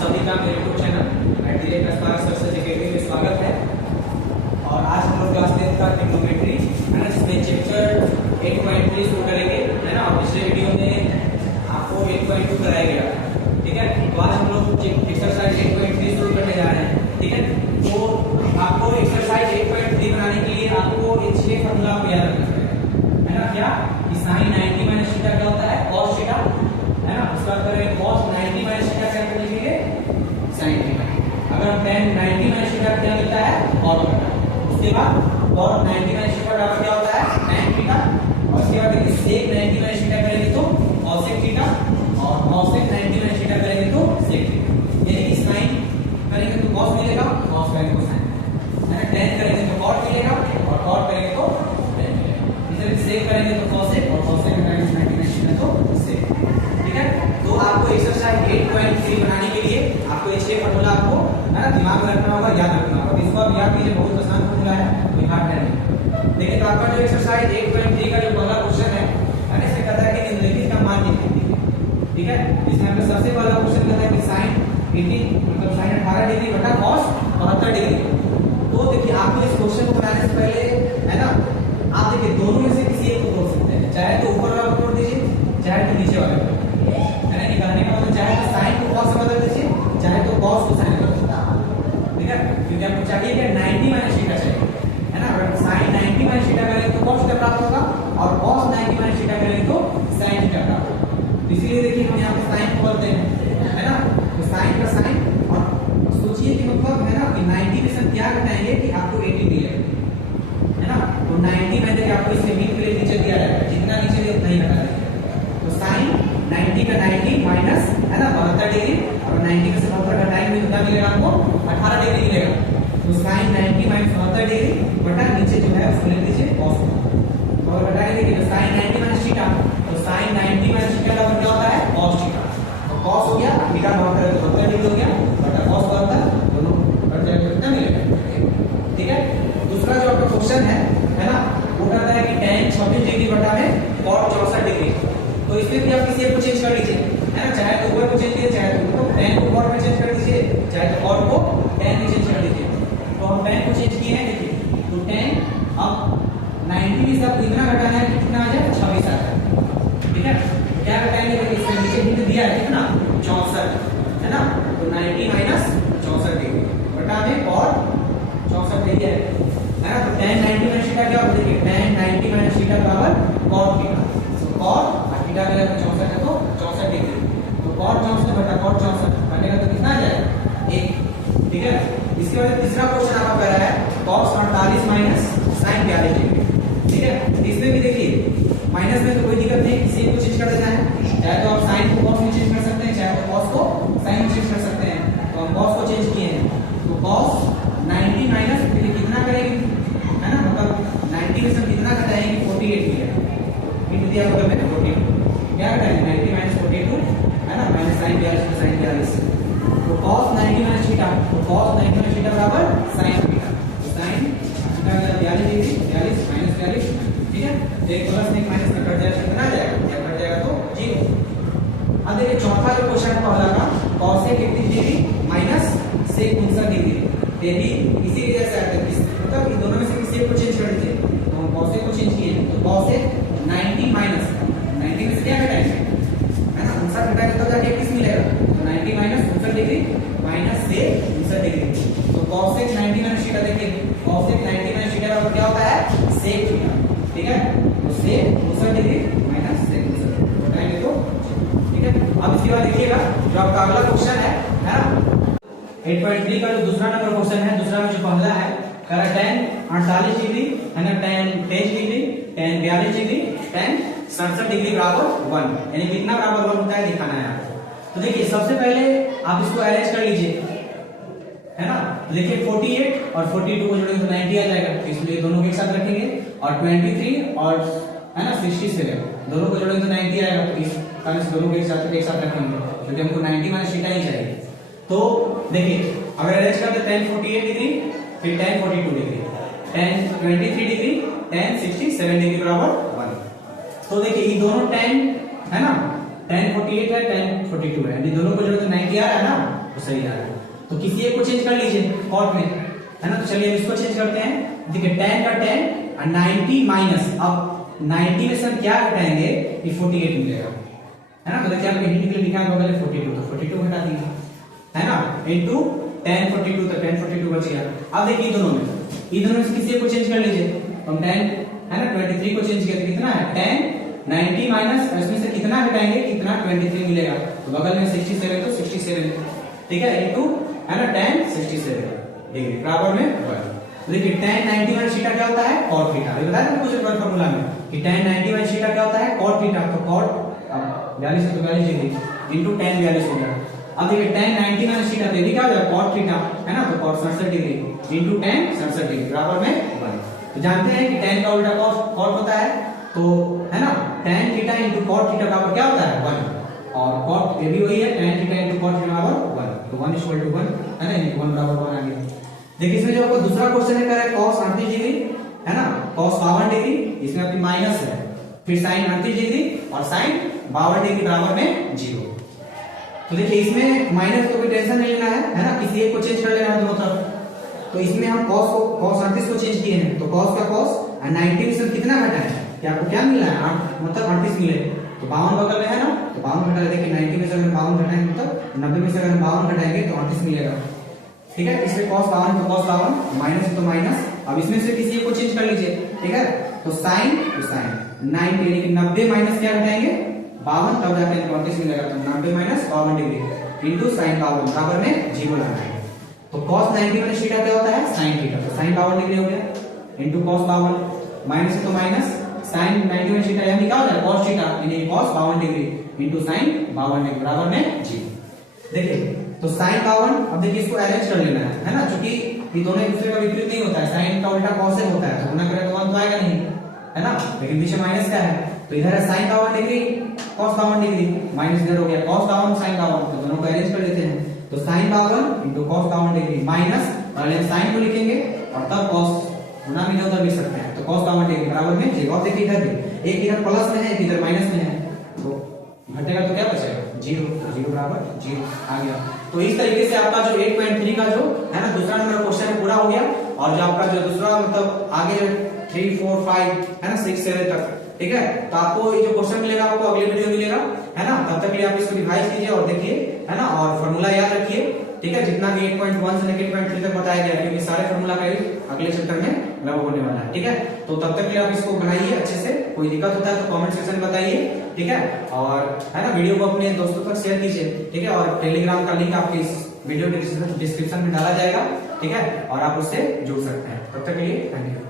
सभी का मेरे यूट्यूब चैनल @SparkSuccessAcademy में स्वागत है। और आज हम लोग क्लास 10 का ट्रिग्नोमेट्री है ना, जिसमें चैप्टर 8.3 शुरू करेंगे, है ना। पिछले वीडियो में आपको 8.2 कराया गया, ठीक है। तो आज हम लोग एक्सरसाइज 8.3 शुरू करने जा रहे हैं, ठीक है। तो आपको एक्सरसाइज 8.3 बनाने के लिए आपको ये 6 फॉर्मूला को याद रखना पड़ेगा, है ना। क्या कि sin 90 - थीटा क्या होता है, cos थीटा, है ना। उसका करें cos 90 - थीटा क्या कर लिखेंगे, sin थीटा। अगर tan 90 - थीटा क्या मिलता है, cos थीटा। उसके बाद cos 90 - थीटा बराबर क्या होता है, tan थीटा। और उसके बाद देखिए sec 90 - थीटा करेंगे तो cosec थीटा, और cosec 90 - थीटा करेंगे तो sec थीटा। यानी कि sin करेंगे तो cos मिलेगा, cos करेंगे तो sin, है ना। tan करेंगे तो cot मिलेगा, और cot करेंगे तो tan मिलेगा। इधर sec करेंगे तो cosec, और cosec 90 - थीटा तो sec, ठीक है। तो आपको एक्सरसाइज 8.3 बनाने के लिए आपको ये 6 फॉर्मूला आपको, है ना, दिमाग में रखना होगा, याद रखना होगा। इसको आप याद कीजिए, बहुत आसान फॉर्मूला है, कोई हार्ड नहीं। देखिए तो आपका जो एक्सरसाइज 8.3 का जो पहला क्वेश्चन है ना, इसमें कहता है कि निम्नलिखित का मान निकालिए, ठीक है। इसमें हमने सबसे पहला क्वेश्चन कहता है कि sin 18 मतलब sin 18 डिग्री बटा cos 72 डिग्री। तो देखिए आपको इस क्वेश्चन को बनाने से पहले, है ना, आप देखिए दोनों में से किसी एक को तोड़ सकते हैं, चाहे तो ऊपर वाला को तोड़ दीजिए, चाहे तो नीचे वाला को, है ना। निकालने का मतलब चाहे तो sin को cos से बदल दीजिए, चाहे तो cos को sin से बदल दीजिए, ठीक है। क्योंकि आपको चाहिए कि 90 - थीटा चाहिए, है ना। अगर sin 90 - थीटा करेंगे तो cos थीटा प्राप्त होगा, और cos 90 - थीटा करेंगे तो sin थीटा प्राप्त होगा। इसीलिए देखिए हम यहाँ पे sin को बोलते हैं, है ना। तो sin का sin, और सोचिए कि मतलब, है ना, कि 90 में से क्या घटाएंगे कि आपको 80 मिलेगा, है ना। तो 90 में देखिए आपको इसके मीन के लिए नीचे दिया जाएगा, जितना नीचे दिया उतना ही घटा देंगे। तो sin 90 का 90 माइनस, है ना, 72 डिग्री, और 90 में से 72 घटाएंगे कितना मिलेगा आपको, 18 डिग्री मिलेगा। तो sin 90 माइनस 72 डिग्री बटा नीचे जो है उसको ले लीजिए cos, और घटाएंगे देखिए sin 90 - थीटा, तो sin 90 - थीटा का क्या होता है, cos थीटा। तो cos हो गया, थीटा 72 डिग्री हो गया, बटा cos 72, दोनों कट जाएंगे, कितना मिलेगा, ठीक है। दूसरा जो आपका क्वेश्चन है ना, वो कहता है कि tan 26 डिग्री बटा में cot 64 डिग्री। तो इसमें भी आप किसी एक को चेंज कर लीजिए, है ना। चाहे तो ऊपर को चेंज कीजिए, चाहे तो tan को cot में चेंज कर दीजिए, चाहे तो cot को tan में चेंज कर दीजिए। तो हम tan को चेंज किए हैं, देखिए तो tan अब 90 में से आप कितना घटाना है, कितना आ जाए, 26 आ जाए, ठीक है। क्या घटाएंगे, इसके नीचे हिंट दिया है कितना, 64, है ना। तो 90 माइनस 64 डिग्री बटा में cot 64 डिग्री है ना। तो tan 90 - थीटा क्या होता है, देखिए tan 90 - थीटा बराबर cot थीटा। तो cot थीटा का 64 है तो 64 डिग्री, तो cot 64 बटा cot 64 बनेगा तो कितना आ जाएगा, 1, ठीक है। इसके बाद तीसरा क्वेश्चन आपका कह रहा है cos 48 माइनस sin 42 डिग्री, ठीक है। इसमें भी देखिए माइनस में तो कोई दिक्कत नहीं, किसी को चेंज कर देना है, चाहे तो आप sin को cos में चेंज कर सकते हैं, चाहे तो cos को sin में चेंज कर सकते हैं। तो हम cos को चेंज किए हैं, तो cos 90 माइनस कितना करेंगे, है ना, मतलब 90 में से कितना घटाएंगे, 48 मिलेगा। हिंट दिया मतलब मैंने 42, क्या घटाएंगे 90 माइनस 42, है ना, माइनस sin 42 sin 42। तो cos 90 - थीटा, तो cos 90 - थीटा बराबर sin थीटा। तो sin थीटा का 42 डिग्री, 42 माइनस 42, ठीक है। एक प्लस एक माइनस का कट जाएगा, कितना आ जाएगा, क्या कट जाएगा तो 0। अब देखिए चौथा जो क्वेश्चन है पहला का cosec 31 degree minus sec 59 degree, ये भी इसी वजह से आता है, मतलब इन दोनों में से किसी एक को चेंज कर दीजिए। तो हम cosec को चेंज किए, तो cosec 90 माइनस 90 में से क्या घटाएंगे, है ना, 59 घटाएंगे तो जाके 21 मिलेगा। तो 90 minus 59 degree minus sec 59 degree. तो cosec 90 - थीटा, देखिए cosec 90 - थीटा का क्या होता है, sec थीटा, ठीक है। तो sec 59 डिग्री माइनस sec 59 घटाएंगे तो, ठीक है। अब इसके बाद देखिएगा जो आपका अगला क्वेश्चन है ना 8.3 का जो दूसरा नंबर क्वेश्चन है, दूसरा में जो पहला है कह रहा है tan 48 डिग्री, है ना, tan 23 degree, tan 42 degree, tan 67 degree बराबर 1, यानी कितना बराबर 1 होता है दिखाना है आपको। तो देखिए सबसे पहले आप इसको अरेंज कर लीजिए, है ना। तो देखिए 48 और 42 को जोड़ेंगे तो 90 आ जाएगा, इसलिए दोनों को एक साथ रखेंगे, और 23 और, है ना, 67 दोनों को जोड़ेंगे तो 90 आएगा। तो इस कारण से दोनों को एक साथ रखेंगे, क्योंकि हमको 90 माइनस थीटा ही चाहिए। तो देखिए अगर अरेंज करते tan 48 डिग्री, फिर tan 42 degree, tan 23 degree, tan 67 degree बराबर 1। तो देखिए ये दोनों tan, है ना, tan 48 है, tan 42 है, ये दोनों को जोड़े तो 90 आ रहा है ना। वो सही आ रहा है। तो किसी एक को चेंज कर लीजिए कॉट में, है ना। तो चलिए इसको चेंज करते हैं। देखिए tan का tan और 90 माइनस, अब 90 में से हम क्या घटाएंगे, ये 48 मिलेगा, है ना। तो देखिए आपके हिंट के लिए लिखा है बगल में 42, तो 42 घटा दिया, है ना, इनटू tan 42, तो tan 42 बच गया। अब देखिए दोनों में से किसी एक को चेंज कर लीजिए। तो हम tan, है ना, 23 को चेंज किया तो कितना है tan 90 माइनस, इसमें से कितना घटाएंगे, कितना 23 मिलेगा, तो बगल में 67, तो 67, ठीक है, इनटू, है ना, tan 67 डिग्री बराबर में 1। तो देखिए tan 90 माइनस थीटा क्या होता है, cot थीटा। ये बताया था कुछ एक बार फार्मूला में कि tan 90 माइनस थीटा क्या होता है, cot थीटा। तो cot 42 है तो 42 डिग्री इनटू tan 42 हो गया। अब देखिए tan 90 माइनस थीटा, तो ये क्या हो जाएगा cot थीटा, है ना। तो cot 67 degree into tan 67 degree बराबर में 1। तो जानते हैं कि tan का उल्टा cot होता है, तो है ना, tan theta into cot theta बराबर क्या होता है 1, और cot ये भी वही है, tan theta into cot theta बराबर 1, तो 1 इक्वल टू 1, है ना, 1 बराबर 1 आ गया। देखिए इसमें जो आपको दूसरा क्वेश्चन है, कह रहा है cos 38 डिग्री, है ना, cos 52 डिग्री, इसमें आपकी माइनस है, फिर sin 38 डिग्री और sin 52 डिग्री बराबर में 0। तो देखिए इसमें माइनस तो कोई टेंशन नहीं लेना है ना, किसी एक को चेंज कर लेना है दोनों तरफ। तो इसमें हम cos 38 को चेंज किए हैं, तो cos का cos और 90 में से कितना घटा है, कि आपको क्या मिला है, मतलब 38 मिले, तो 52 बगल में है ना, तो 52 घटा, देखिए 90 में से अगर 52 घटाएंगे, मतलब 90 में से अगर 52 घटाएंगे तो 38 मिलेगा, ठीक है। इसमें cos 52 तो cos 52, माइनस है तो माइनस। अब इसमें से किसी एक को चेंज कर लीजिए, ठीक है। तो sin 90 यानी कि 90 माइनस क्या घटाएंगे 52, तब जाके 38 मिलेगा, तो 90 माइनस 52 डिग्री इनटू sin 52 बराबर में 0 लाना है। तो cos 90 माइनस थीटा क्या होता है, sin थीटा, तो sin 52 डिग्री हो गया इनटू cos 52, माइनस है तो माइनस, sin 90 माइनस थीटा यानी क्या होता है cos थीटा यानी cos 52 degree into sin 52 degree बराबर में 0। देखिए तो sin 52, अब देखिए इसको अरेंज कर लेना है ना, क्योंकि ये दोनों एक दूसरे का विपरीत नहीं होता है, sin का उल्टा cos से होता है, तो गुना करें तो 1 तो आएगा नहीं, है ना, लेकिन पीछे माइनस क्या है, तो इधर है sin 52 degree cos 52 degree, minus इधर हो गया cos 52 sin 52, तो दोनों को अरेंज कर लेते हैं। तो sin 52 into cos 52 degree minus, पहले sin को लिखेंगे और तब cos, गुना भी उधर लिख सकते हैं, तो cos 52 डिग्री बराबर में 0। और देखिए इधर भी एक इधर प्लस में है, एक इधर माइनस में है, तो घटेगा तो क्या बचेगा 0, 0 बराबर 0 आ गया। तो इस तरीके से आपका जो 8.3 का जो है ना दूसरा नंबर क्वेश्चन है पूरा हो गया, और जो आपका जो दूसरा मतलब आगे 3, 4, 5 है ना 6, 7 तक, ठीक है। तो आपको ये जो क्वेश्चन मिलेगा आपको अगले वीडियो मिलेगा, है ना, तब तक के लिए आप इसको रिवाइज कीजिए और देखिए, है ना, और फॉर्मूला याद रखिए, ठीक है, जितना भी 8.1 से लेकर 8.3 तक बताया गया है, क्योंकि सारे फॉर्मूला का अगले चैप्टर में लागू होने वाला है, ठीक है। तो तब तक के लिए आप इसको बनाइए अच्छे से, कोई दिक्कत होता है तो कमेंट सेक्शन में बताइए, ठीक है, और है ना वीडियो को अपने दोस्तों तक शेयर कीजिए, ठीक है, और टेलीग्राम का लिंक आपके इस वीडियो डिस्क्रिप्शन में डाला जाएगा, ठीक है, और आप उससे जुड़ सकते हैं। तब तक के लिए थैंक यू।